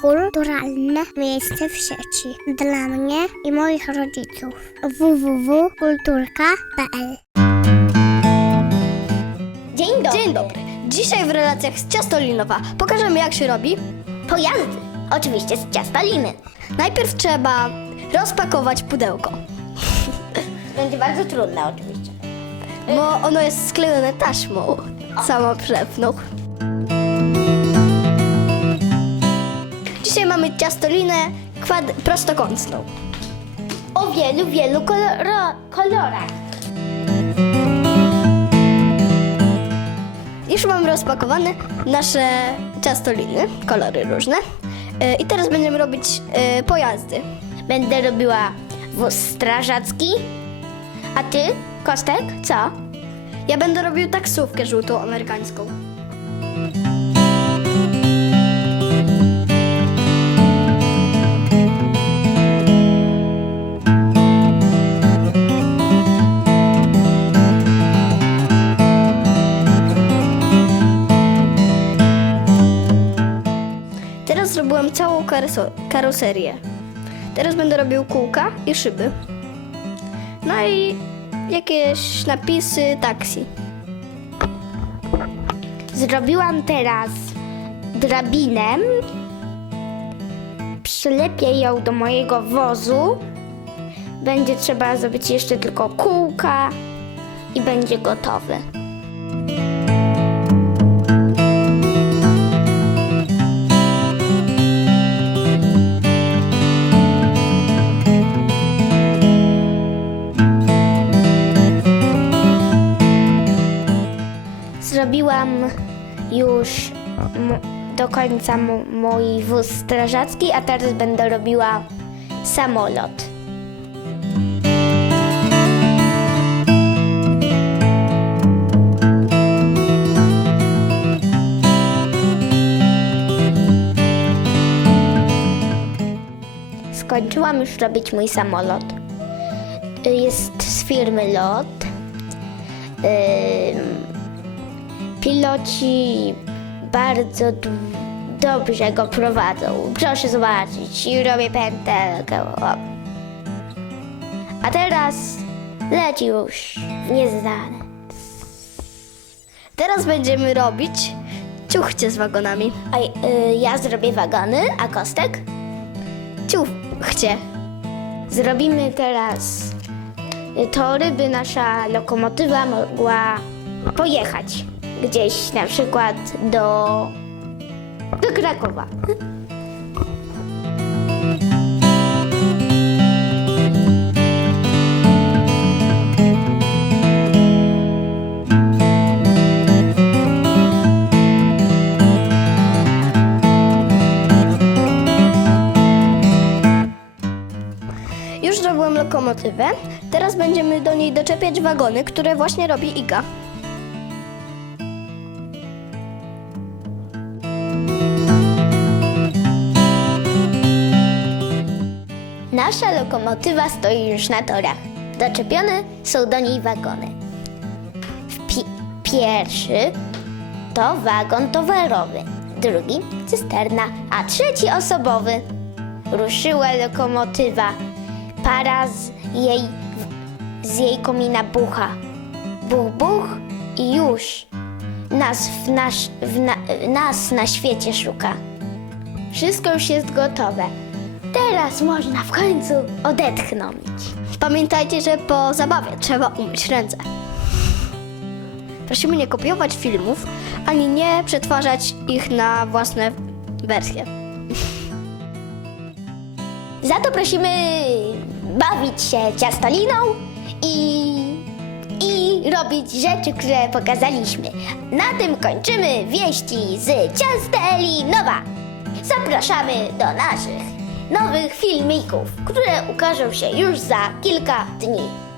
kulturalne miejsce w sieci dla mnie i moich rodziców. www.kulturka.pl Dzień dobry. Dzień dobry. Dzisiaj w relacjach z Ciastolinowa pokażemy jak się robi. Pojazdy. Oczywiście z ciastoliny. Najpierw trzeba rozpakować pudełko, Będzie bardzo trudne oczywiście. bo ono jest sklejone taśmą samoprzepną. Mamy ciastolinę kwad- prostokątną. O wielu, wielu koloro- kolorach. Już mamy rozpakowane nasze ciastoliny, kolory różne. E, I teraz będziemy robić e, pojazdy. Będę robiła wóz strażacki. A ty, Kostek, co? Ja będę robił taksówkę żółtą amerykańską. Zrobiłam całą karoserię. Teraz będę robił kółka i szyby. No i jakieś napisy taksi. Zrobiłam teraz drabinę. Przylepię ją do mojego wozu. Będzie trzeba zrobić jeszcze tylko kółka i będzie gotowy. Zrobiłam już do końca mój wóz strażacki, a teraz będę robiła samolot. Skończyłam już robić mój samolot. Y, Jest z firmy LOT. Piloci bardzo dobrze go prowadzą. Proszę zobaczyć, i robię pętelkę. O. A teraz leci już w nieznane. Teraz będziemy robić ciuchcie z wagonami. A y, ja zrobię wagony, a Kostek? Ciuchcie. Zrobimy teraz tory, by nasza lokomotywa mogła pojechać gdzieś na przykład do, do Krakowa. Już zrobiłem lokomotywę. Teraz będziemy do niej doczepiać wagony, które właśnie robi Iga. Nasza lokomotywa stoi już na torach. Doczepione są do niej wagony. Pi- pierwszy to wagon towarowy, drugi cysterna, a trzeci osobowy. Ruszyła lokomotywa. Para z jej, z jej komina bucha. Buch, buch i już nas, w nasz, w na, nas na świecie szuka. Wszystko już jest gotowe. Teraz można w końcu odetchnąć. Pamiętajcie, że po zabawie trzeba umyć ręce. Prosimy nie kopiować filmów, ani nie przetwarzać ich na własne wersje. Za to prosimy bawić się ciastoliną i, i robić rzeczy, które pokazaliśmy. Na tym kończymy wieści z Ciastelinowa. Zapraszamy do naszych nowych filmików, które ukażą się już za kilka dni.